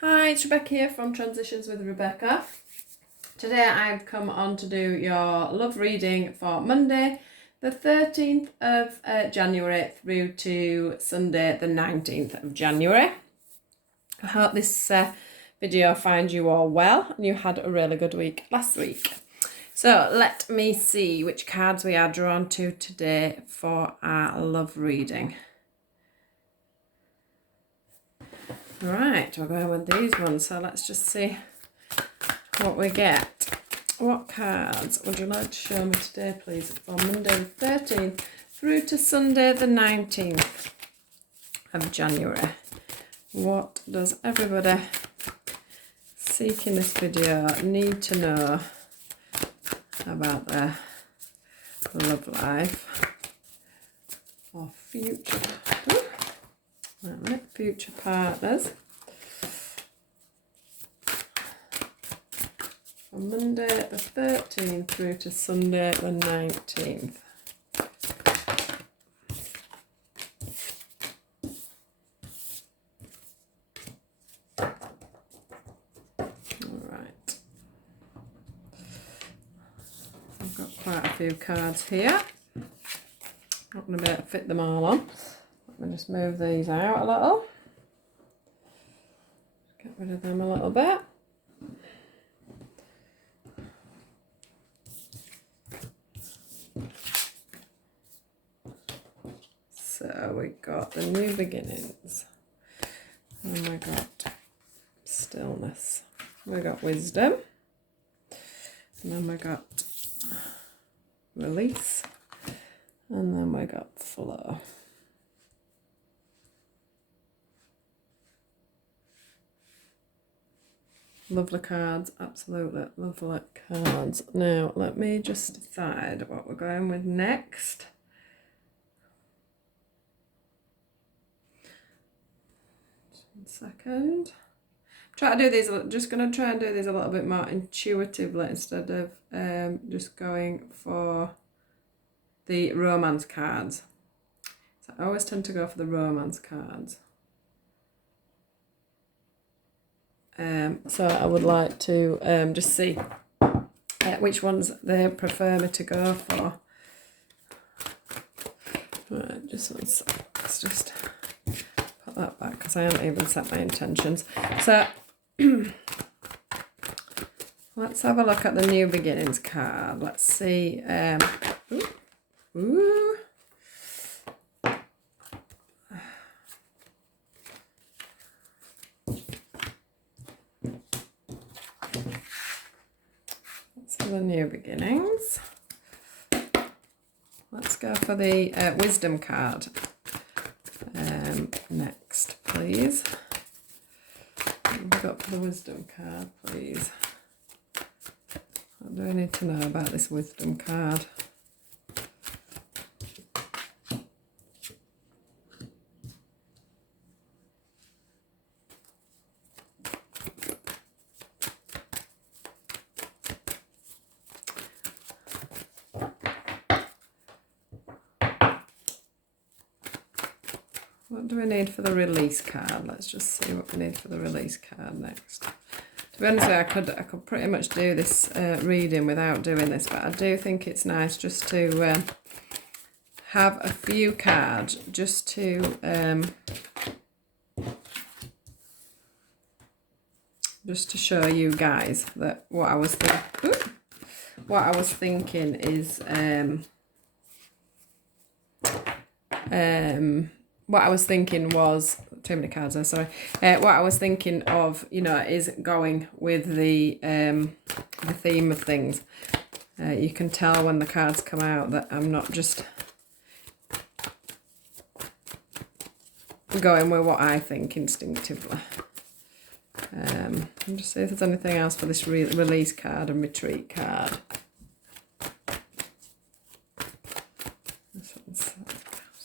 Hi, it's Rebecca here from Transitions with Rebecca. Today I've come on to do your love reading for Monday, the 13th of January through to Sunday, the 19th of January. I hope this video finds you all well and you had a really good week last week. So let me see which cards we are drawn to today for our love reading. Right, we're going with these ones, so let's just see what we get. What cards would you like to show me today, please, for Monday the 13th through to Sunday the 19th of January? What does everybody seeking this video need to know about their love life or future? Right, future partners from Monday the 13th through to Sunday the 19th. Alright, I've got quite a few cards here. Not going to be able to fit them all on. Let me just move these out a little. Get rid of them a little bit. So we got the new beginnings. And we got stillness. We got wisdom. And then we got release. And then we got flow. Lovely cards, absolutely lovely cards. Now, let me just decide what we're going with next. Just 1 second. Try to do these, just going to try and do these a little bit more intuitively instead of just going for the romance cards. So I always tend to go for the romance cards. So I would like to just see which ones they prefer me to go for. Right, just 1 sec. Let's just put that back because I haven't even set my intentions. So let's have a look at the new beginnings card. Let's see. Ooh. The new beginnings. Let's go for the wisdom card next, please. What have we got for the wisdom card, please? What do I need to know about this wisdom card? What do we need for the release card? Let's just see what we need for the release card next. To be honest with you, I could pretty much do this reading without doing this, but I do think it's nice just to have a few cards just to show you guys that what I was thinking is what I was thinking was, too many cards there, sorry. What I was thinking of, you know, is going with the theme of things. You can tell when the cards come out that I'm not just going with what I think instinctively. I'll just see if there's anything else for this release card and retreat card.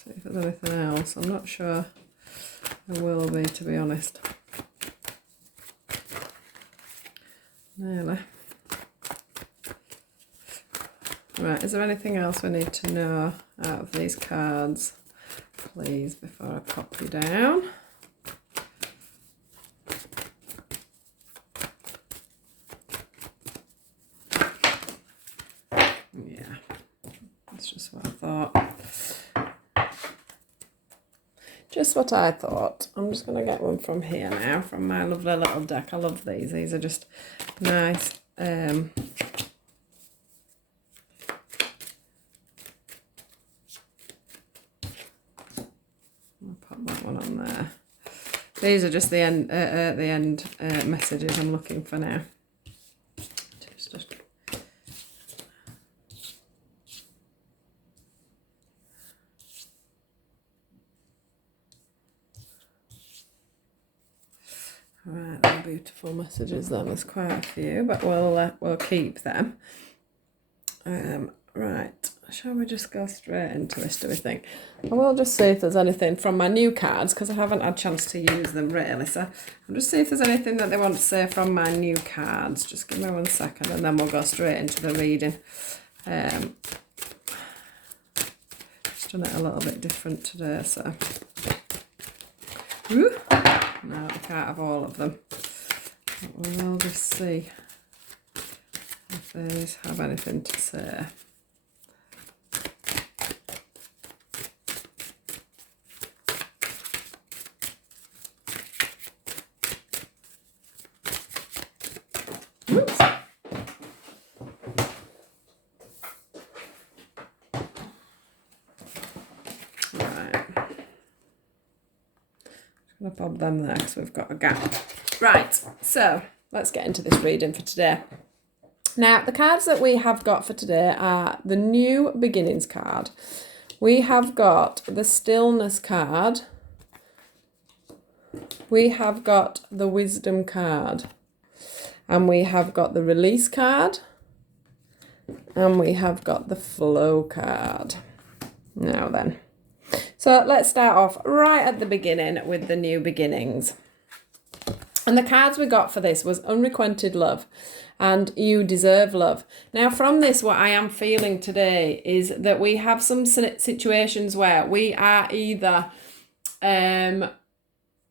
See if there's anything else. I'm not sure there will be, to be honest. Nearly. Right, is there anything else we need to know out of these cards, please, before I pop you down? That's just what I thought. Just what I thought. I'm just going to get one from here now, from my lovely little deck. I love these. These are just nice. I'll pop that one on there. These are just the end messages I'm looking for now. Just right, they're beautiful messages. There's quite a few, but we'll keep them. Right, shall we just go straight into this, do we think? I will just see if there's anything from my new cards, because I haven't had a chance to use them really, so I'll just see if there's anything that they want to say from my new cards. Just give me 1 second and then we'll go straight into the reading. Just done it a little bit different today, so... Ooh. No, I can't have all of them. But we'll just see if these have anything to say. Oops. Right. I'm going to bob them there because we've got a gap. Right, so let's get into this reading for today. Now, the cards that we have got for today are the New Beginnings card. We have got the Stillness card. We have got the Wisdom card. And we have got the Release card. And we have got the Flow card. Now then. So let's start off right at the beginning with the New Beginnings. And the cards we got for this was Unrequited Love and You Deserve Love. Now from this, what I am feeling today is that we have some situations where we are either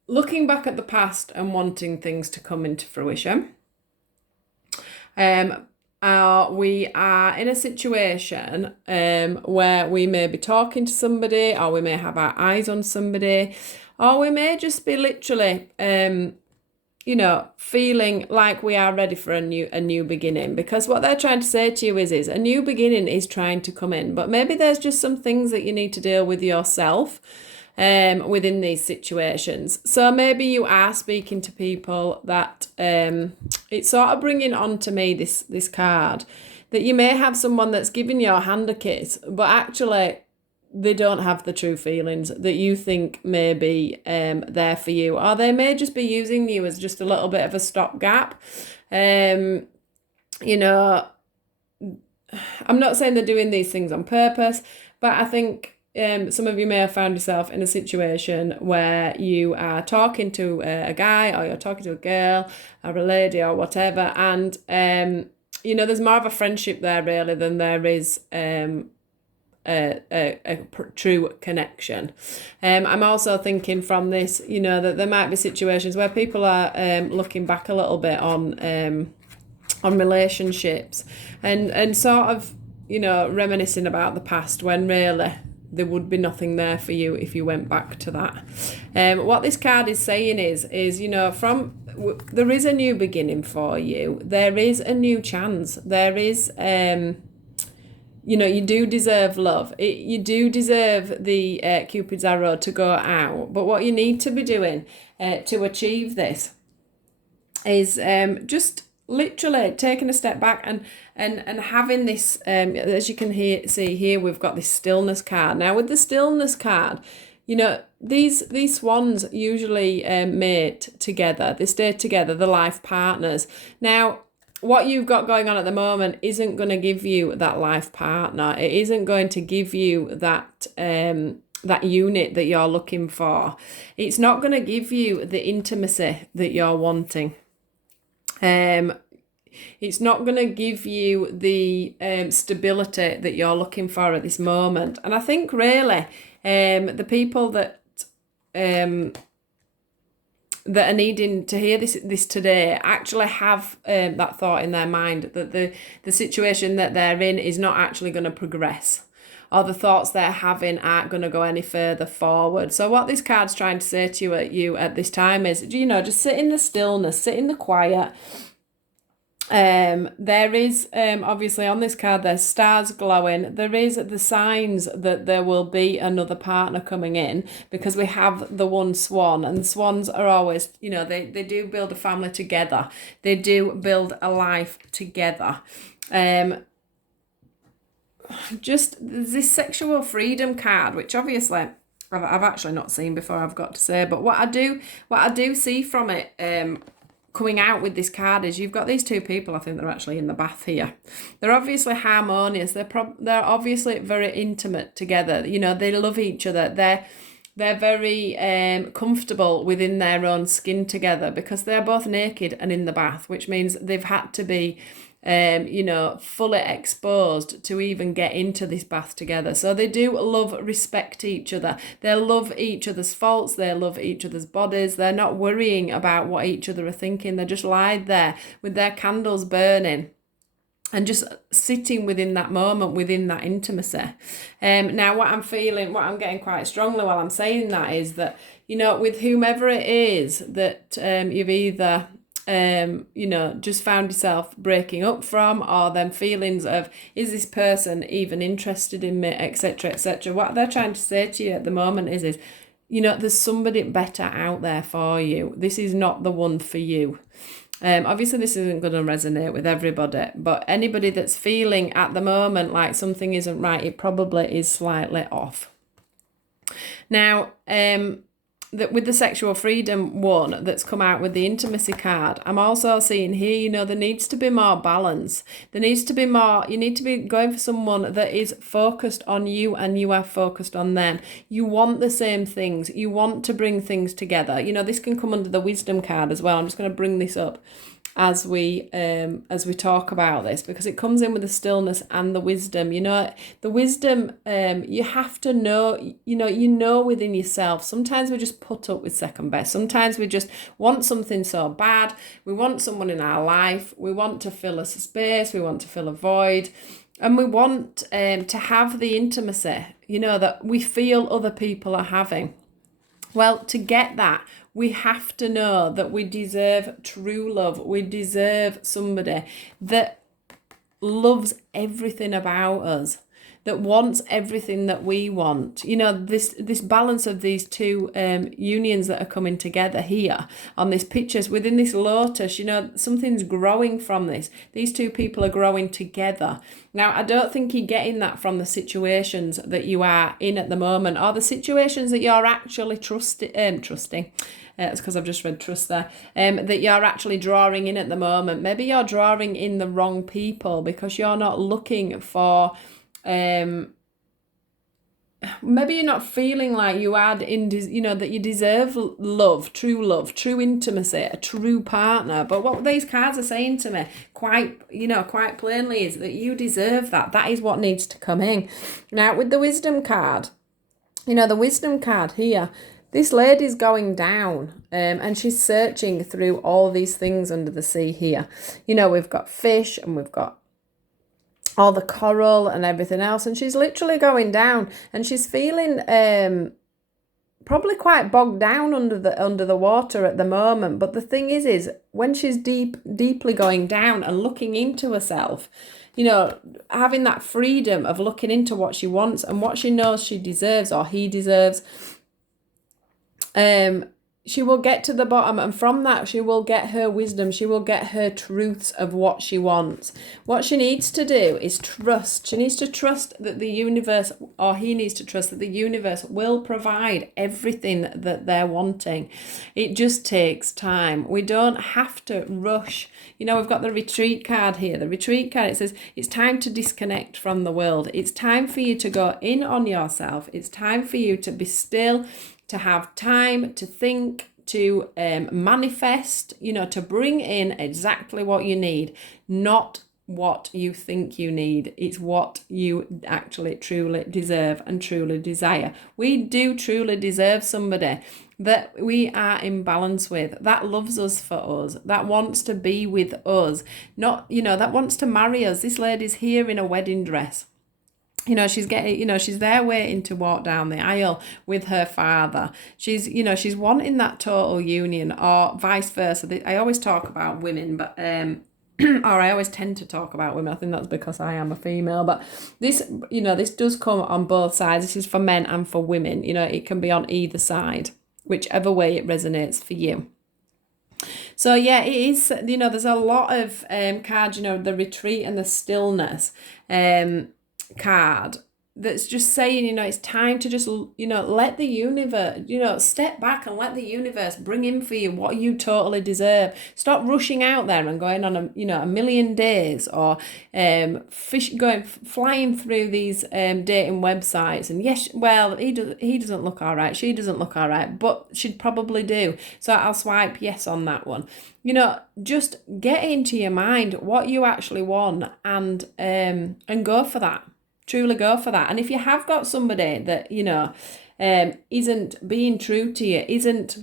looking back at the past and wanting things to come into fruition. We are in a situation where we may be talking to somebody, or we may have our eyes on somebody, or we may just be literally, feeling like we are ready for a new beginning. Because what they're trying to say to you is a new beginning is trying to come in, but maybe there's just some things that you need to deal with yourself within these situations. So maybe you are speaking to people that it's sort of bringing on to me this card that you may have someone that's giving your hand a kiss, but actually they don't have the true feelings that you think may be there for you, or they may just be using you as just a little bit of a stopgap. I'm not saying they're doing these things on purpose, but I think some of you may have found yourself in a situation where you are talking to a guy, or you're talking to a girl or a lady or whatever, and there's more of a friendship there really than there is a true connection. I'm also thinking from this, that there might be situations where people are looking back a little bit on relationships and sort of reminiscing about the past, when really there would be nothing there for you if you went back to that. What this card is saying is there is a new beginning for you. There is a new chance. There is, you do deserve love. You do deserve the Cupid's arrow to go out. But what you need to be doing to achieve this is just literally taking a step back and having this, as you can see here, we've got this Stillness card. Now with the Stillness card, these swans usually mate together. They stay together, the life partners. Now, what you've got going on at the moment isn't going to give you that life partner. It isn't going to give you that unit that you're looking for. It's not going to give you the intimacy that you're wanting. It's not going to give you the stability that you're looking for at this moment. And I think really the people that are needing to hear this today actually have that thought in their mind that the situation that they're in is not actually going to progress, or the thoughts they're having aren't going to go any further forward. So what this card's trying to say to you at this time is, just sit in the stillness, sit in the quiet. There is obviously on this card there's stars glowing. There is the signs that there will be another partner coming in, because we have the one swan, and the swans are always, they do build a family together. They do build a life together. Just this sexual freedom card, which obviously I've actually not seen before, I've got to say, but what I do see from it coming out with this card is you've got these two people. I think they're actually in the bath here. They're obviously harmonious. They're obviously very intimate together. They love each other. They're very comfortable within their own skin together, because they're both naked and in the bath, which means they've had to be fully exposed to even get into this bath together. So they do respect each other. They love each other's faults. They love each other's bodies. They're not worrying about what each other are thinking. They're just lied there with their candles burning and just sitting within that moment, within that intimacy. Now, what I'm getting quite strongly while I'm saying that is that, with whomever it is that you've either just found yourself breaking up from, or them feelings of, is this person even interested in me, etc., etc. What they're trying to say to you at the moment is there's somebody better out there for you. This is not the one for you. Obviously this isn't going to resonate with everybody, but anybody that's feeling at the moment like something isn't right, it probably is slightly off. Now, with the sexual freedom one that's come out with the intimacy card, I'm also seeing here, there needs to be more balance. There needs to be more, you need to be going for someone that is focused on you and you are focused on them. You want the same things. You want to bring things together. This can come under the wisdom card as well. I'm just going to bring this up as we talk about this, because it comes in with the stillness and the wisdom. The wisdom, you have to know, within yourself. Sometimes we just put up with second best. Sometimes we just want something so bad. We want someone in our life. We want to fill a space. We want to fill a void. And we want to have the intimacy, that we feel other people are having. Well, to get that, we have to know that we deserve true love. We deserve somebody that loves everything about us, that wants everything that we want. This balance of these two unions that are coming together here on this pictures within this lotus, something's growing from this. These two people are growing together. Now, I don't think you're getting that from the situations that you are in at the moment, or the situations that you're actually trusting. It's because I've just read trust there. That you're actually drawing in at the moment. Maybe you're drawing in the wrong people because you're not looking for maybe you're not feeling like you add in, that you deserve love, true intimacy, a true partner. But what these cards are saying to me quite plainly is that you deserve that. That is what needs to come in. Now, with the wisdom card, the wisdom card here, this lady's going down and she's searching through all these things under the sea here. We've got fish and we've got all the coral and everything else, and she's literally going down and she's feeling probably quite bogged down under the water at the moment. But the thing is when she's deeply going down and looking into herself, having that freedom of looking into what she wants and what she knows she deserves or he deserves, she will get to the bottom, and from that she will get her wisdom. She will get her truths of what she wants. What she needs to do is trust. She needs to trust that the universe, or he needs to trust that the universe will provide everything that they're wanting. It just takes time. We don't have to rush. We've got the retreat card here. The retreat card, it says it's time to disconnect from the world. It's time for you to go in on yourself. It's time for you to be still, to have time to think, to manifest, to bring in exactly what you need, not what you think you need. It's what you actually truly deserve and truly desire. We do truly deserve somebody that we are in balance with, that loves us for us, that wants to be with us, not, that wants to marry us. This lady's here in a wedding dress. She's getting, she's there waiting to walk down the aisle with her father. She's, she's wanting that total union, or vice versa. I always talk about women, but, or I always tend to talk about women. I think that's because I am a female, but this, this does come on both sides. This is for men and for women. It can be on either side, whichever way it resonates for you. So yeah, it is, there's a lot of cards, the retreat and the stillness card that's just saying, it's time to just, let the universe, step back and let the universe bring in for you what you totally deserve. Stop rushing out there and going on a million days, or flying through these dating websites. And yes, well, he doesn't look all right, she doesn't look all right, but she'd probably do, so I'll swipe yes on that one. Just get into your mind what you actually want, and go for that. Truly go for that. And if you have got somebody that, isn't being true to you, isn't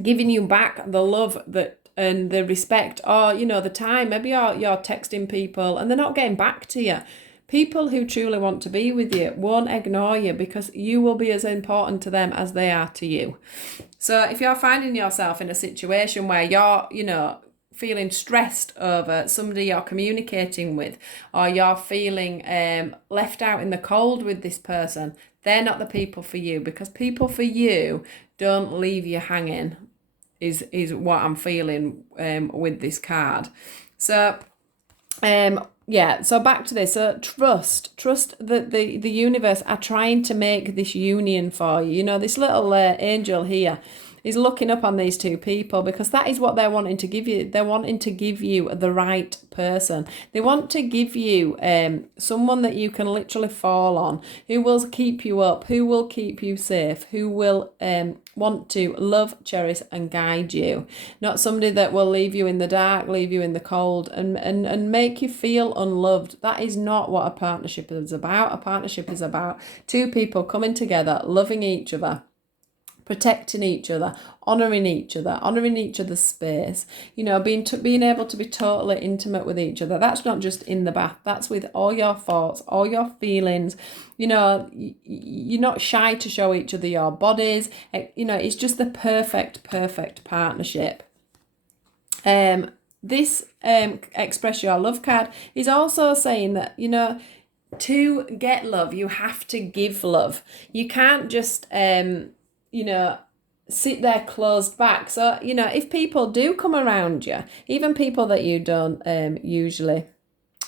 giving you back the love that and the respect, or, the time, maybe you're texting people and they're not getting back to you. People who truly want to be with you won't ignore you, because you will be as important to them as they are to you. So if you're finding yourself in a situation where you're, feeling stressed over somebody you're communicating with, or you're feeling left out in the cold with this person, they're not the people for you, because people for you don't leave you hanging, is what I'm feeling with this card. So so back to this. So trust that the universe are trying to make this union for you. This little angel here is looking up on these two people, because that is what they're wanting to give you. They're wanting to give you the right person. They want to give you someone that you can literally fall on, who will keep you up, who will keep you safe, who will want to love, cherish and guide you. Not somebody that will leave you in the dark, leave you in the cold, and make you feel unloved. That is not what a partnership is about. A partnership is about two people coming together, loving each other, protecting each other, honouring each other's space, being able to be totally intimate with each other. That's not just in the bath, that's with all your thoughts, all your feelings. You're not shy to show each other your bodies. It's just the perfect partnership. This express your love card is also saying that, to get love, you have to give love. You can't just sit there closed back. So, if people do come around you, even people that you don't usually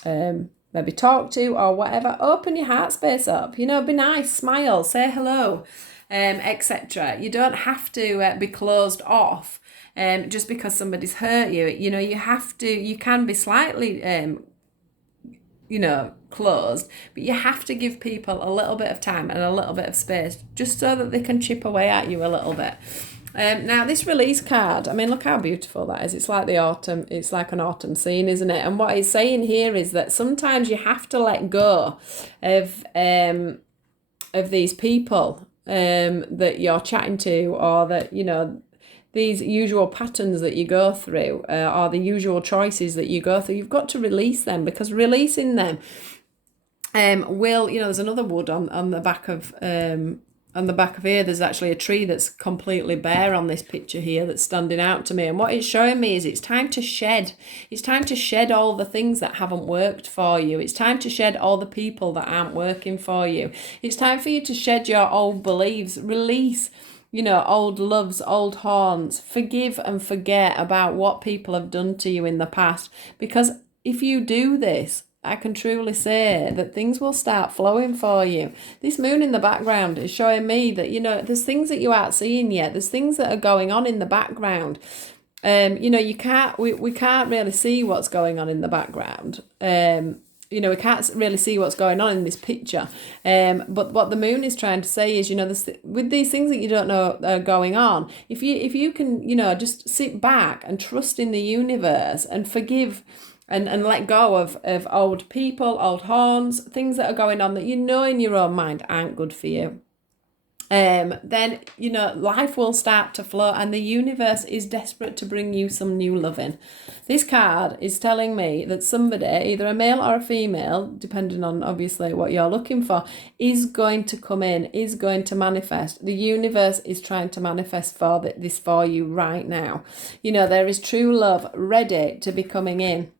maybe talk to or whatever, open your heart space up, be nice, smile, say hello, etc. You don't have to be closed off just because somebody's hurt you. You can be slightly closed, but you have to give people a little bit of time and a little bit of space, just so that they can chip away at you a little bit. Now this release card, look how beautiful that is. It's like the autumn, it's like an autumn scene, isn't it? And what it's saying here is that sometimes you have to let go of these people that you're chatting to, or that, these usual patterns that you go through, or the usual choices that you go through. You've got to release them, because releasing them will, there's another wood on the back of here. There's actually a tree that's completely bare on this picture here that's standing out to me, and what it's showing me is it's time to shed all the things that haven't worked for you. It's time to shed all the people that aren't working for you. It's time for you to shed your old beliefs, release old loves, old haunts. Forgive and forget about what people have done to you in the past, because if you do this, I can truly say that things will start flowing for you. This moon in the background is showing me that, there's things that you aren't seeing yet. There's things that are going on in the background. We can't really see what's going on in the background. We can't really see what's going on in this picture. But what the moon is trying to say is, with these things that you don't know are going on, if you can, just sit back and trust in the universe and forgive and let go of old people, old haunts, things that are going on that in your own mind aren't good for you. then, you know, life will start to flow and the universe is desperate to bring you some new loving. This card is telling me that somebody, either a male or a female, depending on obviously what you're looking for, is going to come in, is going to manifest. The universe is trying to manifest this for you right now. You know, there is true love ready to be coming in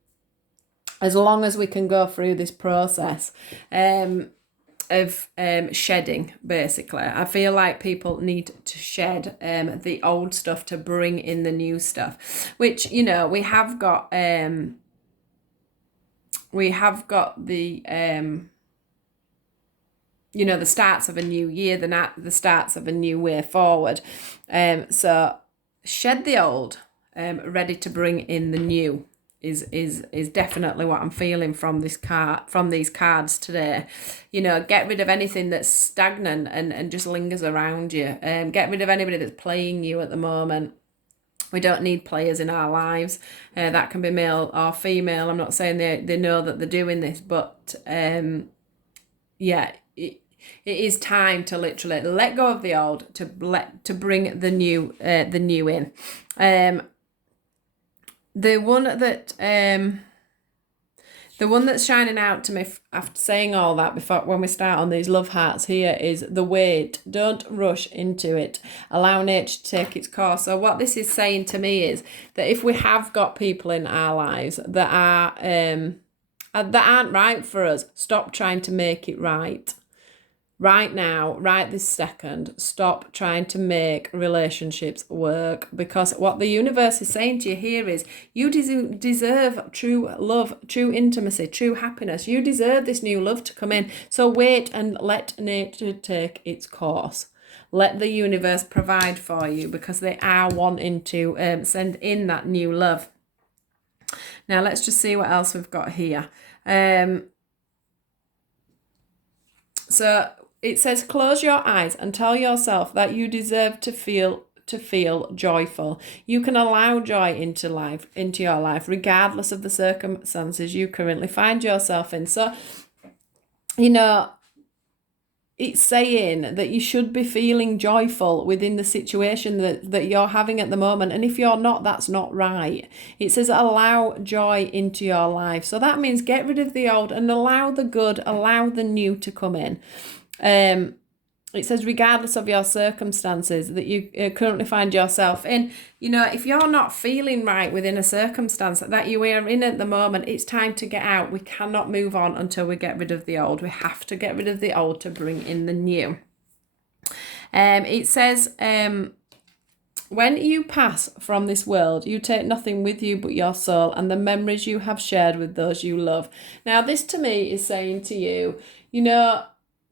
as long as we can go through this process. Of shedding, basically. I feel like people need to shed the old stuff to bring in the new stuff, which, you know, we have got the you know, the starts of a new year, the starts of a new way forward. So shed the old, ready to bring in the new. Is definitely what I'm feeling from these cards today. You know, get rid of anything that's stagnant and just lingers around you. Get rid of anybody that's playing you at the moment. We don't need players in our lives. That can be male or female. I'm not saying they know that they're doing this, but yeah, it is time to literally let go of the old to bring the new in. The one that's shining out to me after saying all that before, when we start on these love hearts here, is the wait. Don't rush into it. Allow nature to take its course. So what this is saying to me is that if we have got people in our lives that aren't right for us, stop trying to make it right. Right now, right this second, stop trying to make relationships work, because what the universe is saying to you here is you deserve true love, true intimacy, true happiness. You deserve this new love to come in. So wait and let nature take its course. Let the universe provide for you, because they are wanting to send in that new love. Now, let's just see what else we've got here. So it says, close your eyes and tell yourself that you deserve to feel joyful. You can allow joy into your life, regardless of the circumstances you currently find yourself in. So, you know, it's saying that you should be feeling joyful within the situation that you're having at the moment. And if you're not, that's not right. It says allow joy into your life. So that means get rid of the old and allow the good, allow the new to come in. It says regardless of your circumstances that you currently find yourself in. You know, if you're not feeling right within a circumstance that you are in at the moment, it's time to get out. We cannot move on until we get rid of the old. We have to get rid of the old to bring in the new. It says, when you pass from this world, you take nothing with you but your soul and the memories you have shared with those you love. Now, this to me is saying to you, you know,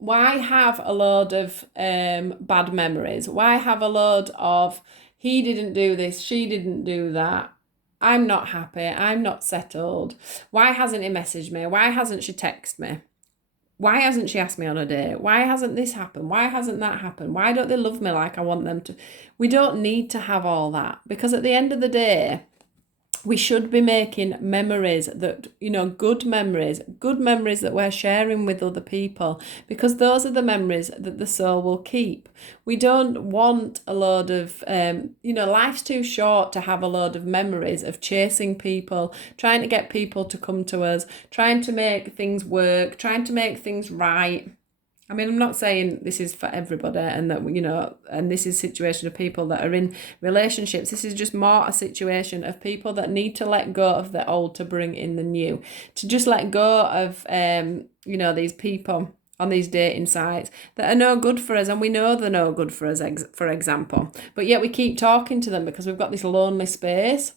why have a load of bad memories? Why have a load of he didn't do this, she didn't do that, I'm not happy, I'm not settled, why hasn't he messaged me, why hasn't she texted me, why hasn't she asked me on a date, why hasn't this happened, why hasn't that happened, why don't they love me like I want them to? We don't need to have all that, because at the end of the day, we should be making memories that, you know, good memories that we're sharing with other people, because those are the memories that the soul will keep. We don't want a load of, you know, life's too short to have a load of memories of chasing people, trying to get people to come to us, trying to make things work, trying to make things right. I mean, I'm not saying this is for everybody and that, you know, and this is a situation of people that are in relationships. This is just more a situation of people that need to let go of the old to bring in the new, to just let go of, you know, these people on these dating sites that are no good for us. And we know they're no good for us, for example, but yet we keep talking to them because we've got this lonely space,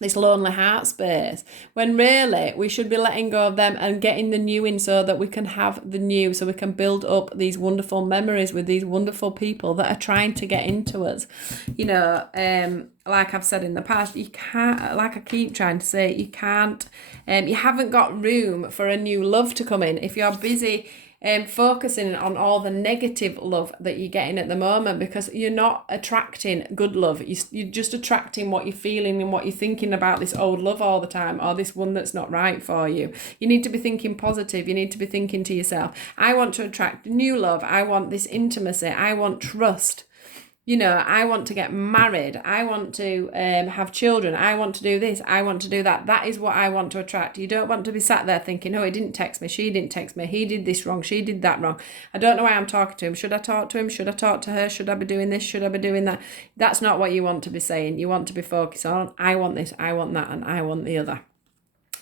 this lonely heart space, when really we should be letting go of them and getting the new in, so that we can have the new, so we can build up these wonderful memories with these wonderful people that are trying to get into us. You know, like I've said in the past, you can't, like I keep trying to say, you can't, you haven't got room for a new love to come in if you're busy focusing on all the negative love that you're getting at the moment, because you're not attracting good love. You're just attracting what you're feeling and what you're thinking about this old love all the time, or this one that's not right for you. You need to be thinking positive. You need to be thinking to yourself, I want to attract new love. I want this intimacy. I want trust. You know, I want to get married. I want to have children. I want to do this. I want to do that. That is what I want to attract. You don't want to be sat there thinking, oh, he didn't text me. She didn't text me. He did this wrong. She did that wrong. I don't know why I'm talking to him. Should I talk to him? Should I talk to her? Should I be doing this? Should I be doing that? That's not what you want to be saying. You want to be focused on, I want this, I want that, and I want the other.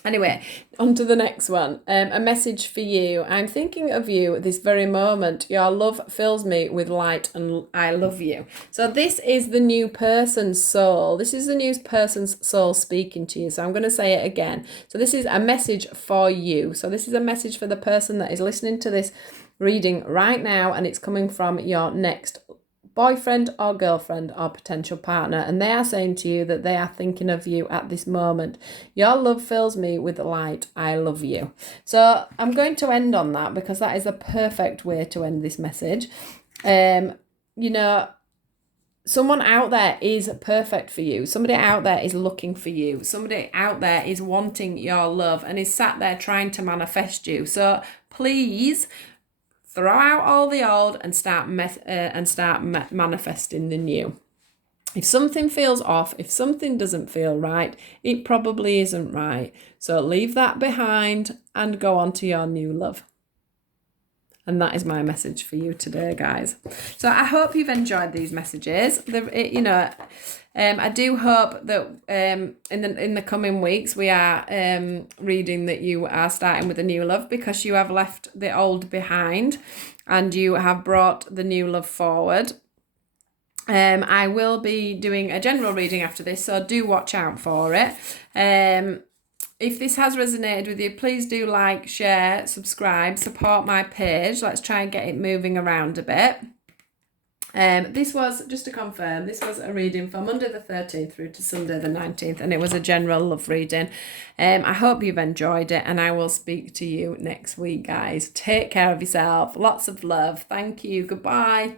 Anyway, on to the next one. A message for you. I'm thinking of you this very moment. Your love fills me with light and I love you. So this is the new person's soul. This is the new person's soul speaking to you. So I'm going to say it again. So this is a message for you. So this is a message for the person that is listening to this reading right now, and it's coming from your next boyfriend or girlfriend or potential partner, and they are saying to you that they are thinking of you at this moment. Your love fills me with light. I love you. So I'm going to end on that, because that is a perfect way to end this message. You know, someone out there is perfect for you. Somebody out there is looking for you. Somebody out there is wanting your love and is sat there trying to manifest you. So please throw out all the old and start manifesting the new. If something feels off, if something doesn't feel right, it probably isn't right. So leave that behind and go on to your new love. And that is my message for you today, guys. So I hope you've enjoyed these messages. I do hope that in the coming weeks we are reading that you are starting with a new love, because you have left the old behind and you have brought the new love forward. I will be doing a general reading after this, so do watch out for it. If this has resonated with you, please do like, share, subscribe, support my page. Let's try and get it moving around a bit. This was, just to confirm, this was a reading for Monday the 13th through to Sunday the 19th, and it was a general love reading. I hope you've enjoyed it, and I will speak to you next week, guys. Take care of yourself. Lots of love. Thank you. Goodbye.